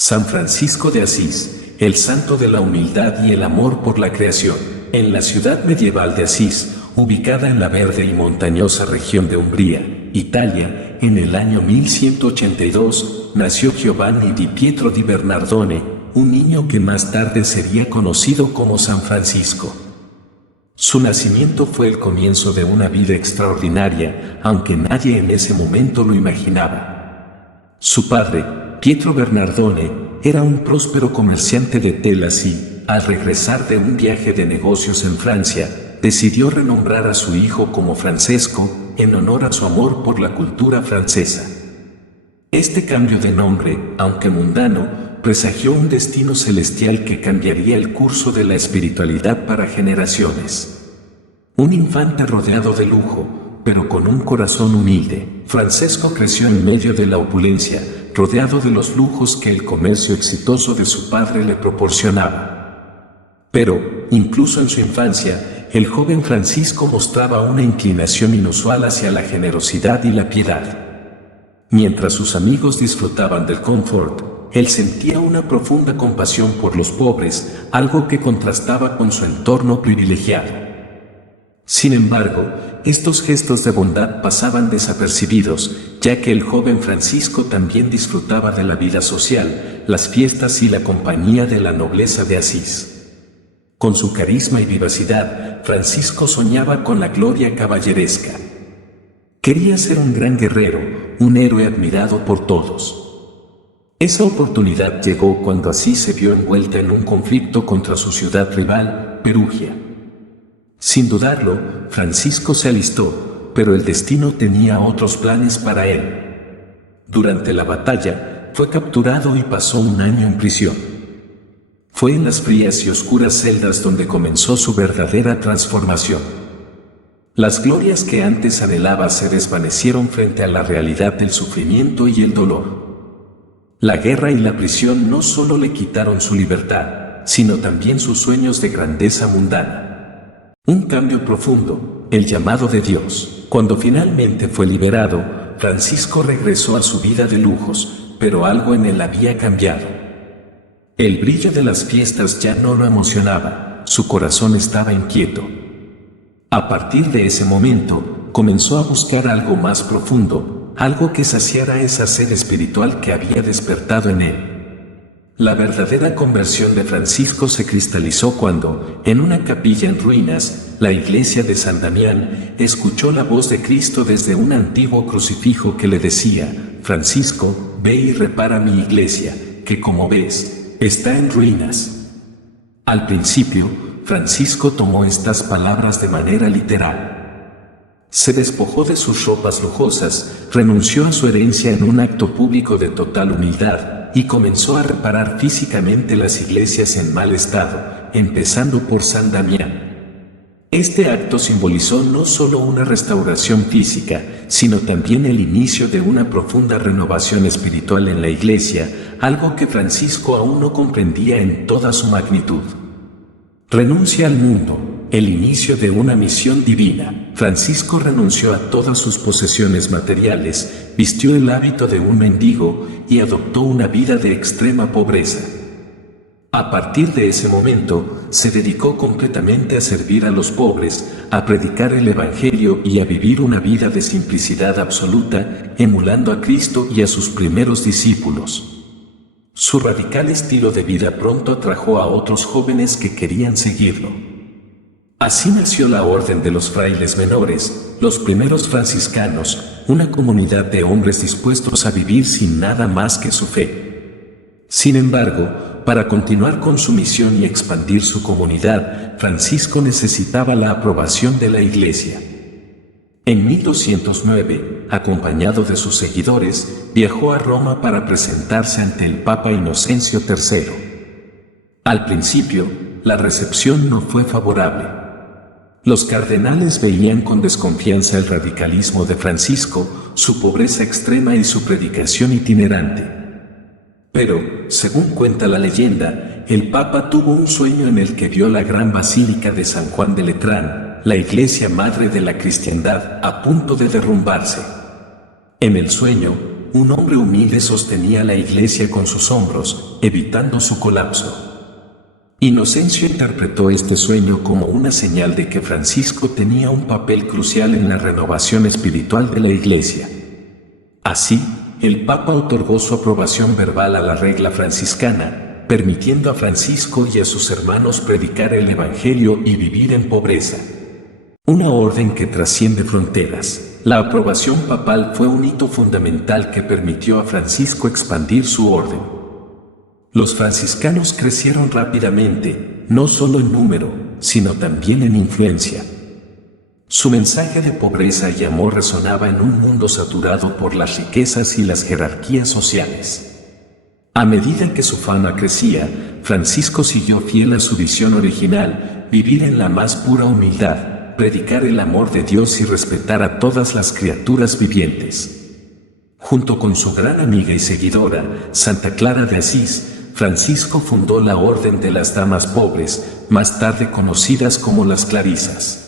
San Francisco de Asís, el santo de la humildad y el amor por la creación. En la ciudad medieval de Asís, ubicada en la verde y montañosa región de Umbría, Italia, en el año 1182, nació Giovanni di Pietro di Bernardone, un niño que más tarde sería conocido como San Francisco. Su nacimiento fue el comienzo de una vida extraordinaria, aunque nadie en ese momento lo imaginaba. Su padre, Pietro Bernardone, era un próspero comerciante de telas y, al regresar de un viaje de negocios en Francia, decidió renombrar a su hijo como Francesco, en honor a su amor por la cultura francesa. Este cambio de nombre, aunque mundano, presagió un destino celestial que cambiaría el curso de la espiritualidad para generaciones. Un infante rodeado de lujo, pero con un corazón humilde, Francesco creció en medio de la opulencia, rodeado de los lujos que el comercio exitoso de su padre le proporcionaba. Pero, incluso en su infancia, el joven Francisco mostraba una inclinación inusual hacia la generosidad y la piedad. Mientras sus amigos disfrutaban del confort, él sentía una profunda compasión por los pobres, algo que contrastaba con su entorno privilegiado. Sin embargo, estos gestos de bondad pasaban desapercibidos, ya que el joven Francisco también disfrutaba de la vida social, las fiestas y la compañía de la nobleza de Asís. Con su carisma y vivacidad, Francisco soñaba con la gloria caballeresca. Quería ser un gran guerrero, un héroe admirado por todos. Esa oportunidad llegó cuando Asís se vio envuelta en un conflicto contra su ciudad rival, Perugia. Sin dudarlo, Francisco se alistó, pero el destino tenía otros planes para él. Durante la batalla, fue capturado y pasó un año en prisión. Fue en las frías y oscuras celdas donde comenzó su verdadera transformación. Las glorias que antes anhelaba se desvanecieron frente a la realidad del sufrimiento y el dolor. La guerra y la prisión no solo le quitaron su libertad, sino también sus sueños de grandeza mundana. Un cambio profundo, el llamado de Dios. Cuando finalmente fue liberado, Francisco regresó a su vida de lujos, pero algo en él había cambiado. El brillo de las fiestas ya no lo emocionaba, su corazón estaba inquieto. A partir de ese momento, comenzó a buscar algo más profundo, algo que saciara esa sed espiritual que había despertado en él. La verdadera conversión de Francisco se cristalizó cuando, en una capilla en ruinas, la iglesia de San Damián, escuchó la voz de Cristo desde un antiguo crucifijo que le decía: Francisco, ve y repara mi iglesia, que como ves, está en ruinas. Al principio, Francisco tomó estas palabras de manera literal. Se despojó de sus ropas lujosas, renunció a su herencia en un acto público de total humildad, y comenzó a reparar físicamente las iglesias en mal estado, empezando por San Damián. Este acto simbolizó no solo una restauración física, sino también el inicio de una profunda renovación espiritual en la iglesia, algo que Francisco aún no comprendía en toda su magnitud. Renuncia al mundo, el inicio de una misión divina. Francisco renunció a todas sus posesiones materiales, vistió el hábito de un mendigo y adoptó una vida de extrema pobreza. A partir de ese momento, se dedicó completamente a servir a los pobres, a predicar el Evangelio y a vivir una vida de simplicidad absoluta, emulando a Cristo y a sus primeros discípulos. Su radical estilo de vida pronto atrajo a otros jóvenes que querían seguirlo. Así nació la Orden de los Frailes Menores, los primeros franciscanos, una comunidad de hombres dispuestos a vivir sin nada más que su fe. Sin embargo, para continuar con su misión y expandir su comunidad, Francisco necesitaba la aprobación de la Iglesia. En 1209, acompañado de sus seguidores, viajó a Roma para presentarse ante el Papa Inocencio III. Al principio, la recepción no fue favorable. Los cardenales veían con desconfianza el radicalismo de Francisco, su pobreza extrema y su predicación itinerante. Pero, según cuenta la leyenda, el Papa tuvo un sueño en el que vio la gran basílica de San Juan de Letrán, la iglesia madre de la cristiandad, a punto de derrumbarse. En el sueño, un hombre humilde sostenía la iglesia con sus hombros, evitando su colapso. Inocencio interpretó este sueño como una señal de que Francisco tenía un papel crucial en la renovación espiritual de la iglesia. Así, el Papa otorgó su aprobación verbal a la regla franciscana, permitiendo a Francisco y a sus hermanos predicar el Evangelio y vivir en pobreza. Una orden que trasciende fronteras. La aprobación papal fue un hito fundamental que permitió a Francisco expandir su orden. Los franciscanos crecieron rápidamente, no solo en número, sino también en influencia. Su mensaje de pobreza y amor resonaba en un mundo saturado por las riquezas y las jerarquías sociales. A medida que su fama crecía, Francisco siguió fiel a su visión original, vivir en la más pura humildad, predicar el amor de Dios y respetar a todas las criaturas vivientes. Junto con su gran amiga y seguidora, Santa Clara de Asís, Francisco fundó la Orden de las Damas Pobres, más tarde conocidas como las Clarisas.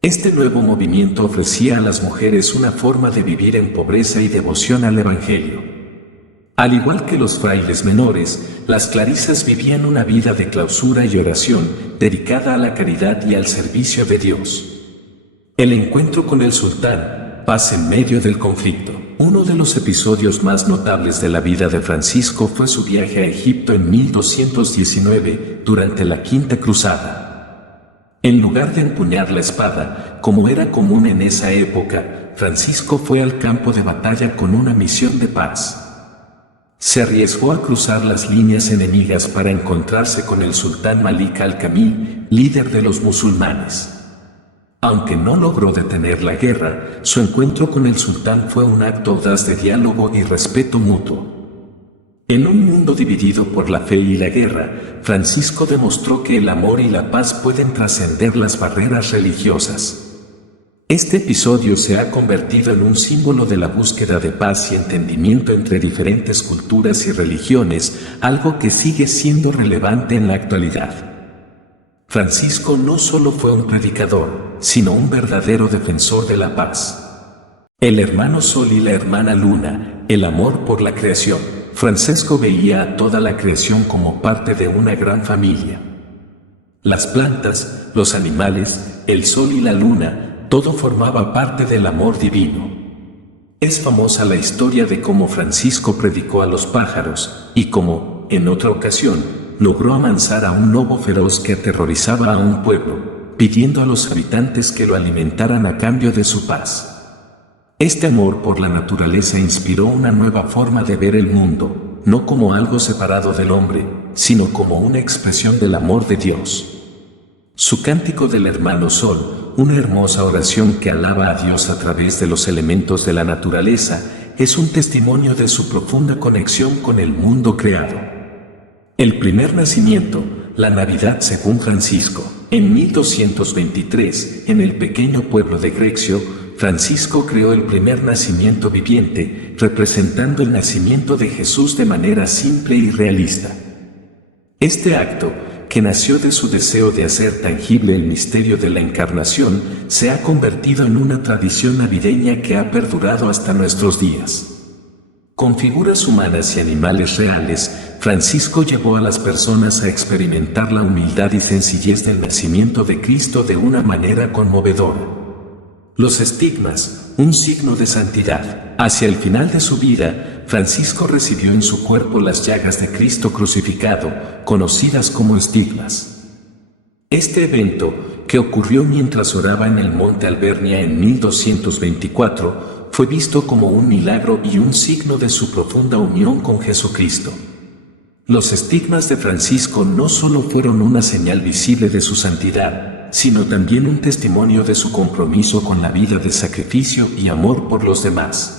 Este nuevo movimiento ofrecía a las mujeres una forma de vivir en pobreza y devoción al Evangelio. Al igual que los frailes menores, las clarisas vivían una vida de clausura y oración, dedicada a la caridad y al servicio de Dios. El encuentro con el sultán, paz en medio del conflicto. Uno de los episodios más notables de la vida de Francisco fue su viaje a Egipto en 1219, durante la Quinta Cruzada. En lugar de empuñar la espada, como era común en esa época, Francisco fue al campo de batalla con una misión de paz. Se arriesgó a cruzar las líneas enemigas para encontrarse con el sultán Malik al-Kamil, líder de los musulmanes. Aunque no logró detener la guerra, su encuentro con el sultán fue un acto audaz de diálogo y respeto mutuo. En un mundo dividido por la fe y la guerra, Francisco demostró que el amor y la paz pueden trascender las barreras religiosas. Este episodio se ha convertido en un símbolo de la búsqueda de paz y entendimiento entre diferentes culturas y religiones, algo que sigue siendo relevante en la actualidad. Francisco no solo fue un predicador, sino un verdadero defensor de la paz. El hermano Sol y la hermana Luna, el amor por la creación. Francisco veía a toda la creación como parte de una gran familia. Las plantas, los animales, el sol y la luna, todo formaba parte del amor divino. Es famosa la historia de cómo Francisco predicó a los pájaros, y cómo, en otra ocasión, logró amansar a un lobo feroz que aterrorizaba a un pueblo, pidiendo a los habitantes que lo alimentaran a cambio de su paz. Este amor por la naturaleza inspiró una nueva forma de ver el mundo, no como algo separado del hombre, sino como una expresión del amor de Dios. Su cántico del hermano Sol, una hermosa oración que alaba a Dios a través de los elementos de la naturaleza, es un testimonio de su profunda conexión con el mundo creado. El primer nacimiento, la Navidad según Francisco. En 1223, en el pequeño pueblo de Greccio, Francisco creó el primer nacimiento viviente, representando el nacimiento de Jesús de manera simple y realista. Este acto, que nació de su deseo de hacer tangible el misterio de la encarnación, se ha convertido en una tradición navideña que ha perdurado hasta nuestros días. Con figuras humanas y animales reales, Francisco llevó a las personas a experimentar la humildad y sencillez del nacimiento de Cristo de una manera conmovedora. Los estigmas, un signo de santidad. Hacia el final de su vida, Francisco recibió en su cuerpo las llagas de Cristo crucificado, conocidas como estigmas. Este evento, que ocurrió mientras oraba en el monte Albernia en 1224, fue visto como un milagro y un signo de su profunda unión con Jesucristo. Los estigmas de Francisco no solo fueron una señal visible de su santidad, sino también un testimonio de su compromiso con la vida de sacrificio y amor por los demás.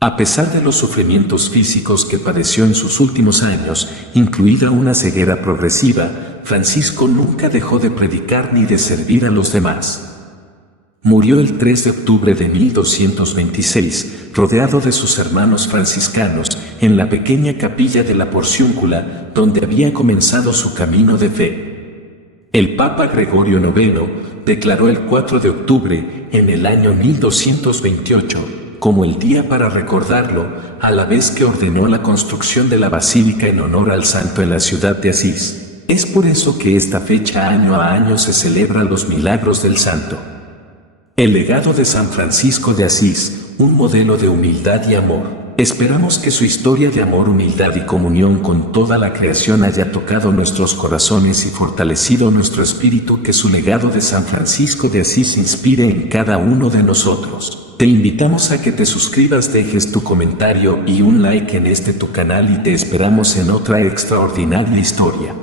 A pesar de los sufrimientos físicos que padeció en sus últimos años, incluida una ceguera progresiva, Francisco nunca dejó de predicar ni de servir a los demás. Murió el 3 de octubre de 1226, rodeado de sus hermanos franciscanos, en la pequeña capilla de la Porciúncula, donde había comenzado su camino de fe. El Papa Gregorio IX declaró el 4 de octubre, en el año 1228, como el día para recordarlo, a la vez que ordenó la construcción de la basílica en honor al santo en la ciudad de Asís. Es por eso que esta fecha año a año se celebran los milagros del santo. El legado de San Francisco de Asís, un modelo de humildad y amor. Esperamos que su historia de amor, humildad y comunión con toda la creación haya tocado nuestros corazones y fortalecido nuestro espíritu, que su legado de San Francisco de Asís inspire en cada uno de nosotros. Te invitamos a que te suscribas, dejes tu comentario y un like en este tu canal y te esperamos en otra extraordinaria historia.